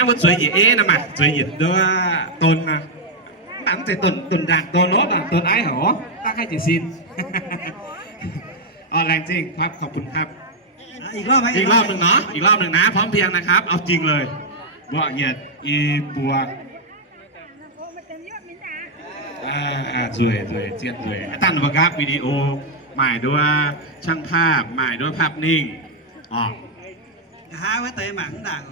hai một chuối gì ế nè mà chuối gì đó tôn à bạn thể tôn tôn đàn tôn nó bạn tôn ái hả ta hay chỉ xin ออนแรงจริงครับขอบคุณครับอะอีกรอบไหมอีกรอบหนึ่งเนาะอีกรอบหนึ่งนะ พร้อมเพรียงนะครับ เอาจริงเลยว่าเหยียดอีปัวอ่าอ่าสวยสวยเจียดสวยตั้งประกับวิดีโอใหม่ด้วยช่างภาพใหม่ด้วยภาพนิ่งออกหาไว้เตะหมังด่าง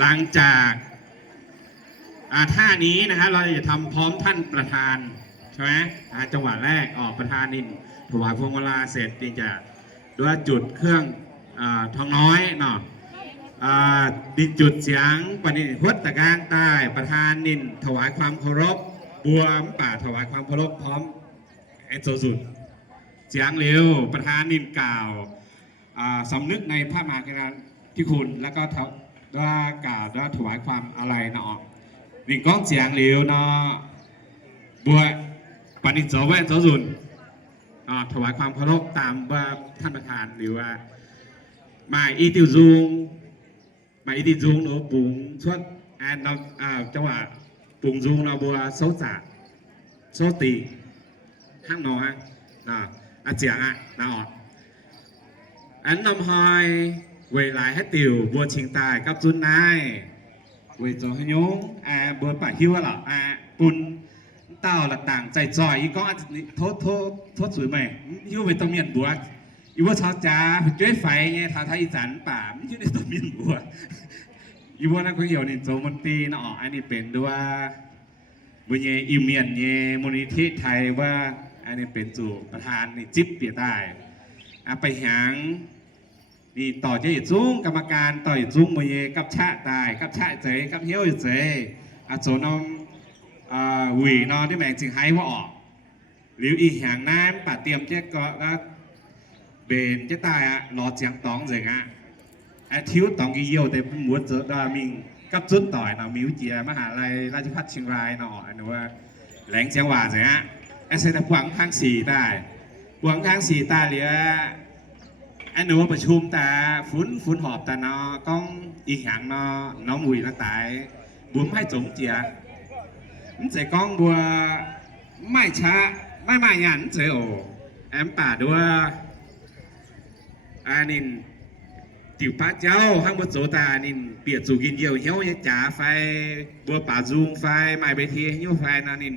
หลังจากท่านี้นะฮะเราจะทำพร้อมท่านประธานใช่ไหมจังหวะแรกออกประธานนินถวายพวงมาลาเสร็จนี่จะด้วยจุดเครื่องอทองน้อยเนาะดินจุดเสียงปณิพุทธกลางใต้ประธานนินถวายความเคารพบัวมป่าถวายความเคารพพร้อมเอโซสุด เสียงเร็ว ประธานนินกล่าวสำนึกในพระมหากรุณาธิคุณ แล้วก็ทว่ากล่าวว่าถวายความอะไรเนาะนิ่งก้องเสียงเร็วเนาะบัวปณิโสแว่นโสสุนถวายความเคารพตามว่าท่านประธานหรือว่าหมายอีติวซุงหมายอีติวซุงเนาะปุงช่วงอ่านเนาะจังหวะปุงซุงเนาะบัวโซจ่าโซตีห้างนอฮะน่ะ อาเจียงอะน่าออกอันนำหอยเวลาให้ติวบัวชิงตายกับจุนนายเวจอหยงอ่าบัวป่าหิวเหรออ่าปุ่นเต้าละต่างใจจอยอีก็อาจโทษโทษโทษสวยไหมหิวไปต้องเมียนบัวอีว่าชาวจ้าจ้วยไฟไงทาไทยสานป่ามันอยู่ในต้องเมียนบัวอีว่านักเขียวนี่โจมันตีน่ะออกอันนี้เป็นด้วยบุญเยอิมเมียนเยมูลนิธิไทยว่า อันนี้เป็นสู่ประธานนี่จิ๊บเปียได้อะไปหางนี่ต่อเจยจุ้งกรรมการต่อยจุ้งบุญเยกับชาตายกับชาเจกับเฮียวเจอาโจนอมอ่าหวีนอนที่แมงจิงไฮว่าออกหรืออีหางน้ำป่าเตรียมเจ๊ก็เบนเจ๊ตายอะรอเจียงตองเจงอะไอ้ทิวตองกี่เยี่ยวแต่หมวดเจอดามิงกับจุดต่อยเนาะมิวเจียมหาลัยราชภัฏเชียงรายเนาะอันนี้ว่าแหลงเชียงหวาใช่ฮะ อันเสร็จกวังทางสี่ตาหวังทางสี่ตาเหลืออันหนูประชุมตาฝุ่นฝุ่นหอบตาเนาะก้องอีหางเนาะน้องวุยละตายบวมให้จงเจียมันใส่ก้องบัวไม่ช้าไม่ไม่หยันใส่โอแอมป่าด้วยอานินติวพระเจ้าห้างบนโสตานินเปียดสูกินเยี่ยวเหี้ยวยจ๋าไฟบัวป่าจุงไฟไม่ไปเทียหิ้วไฟนานิน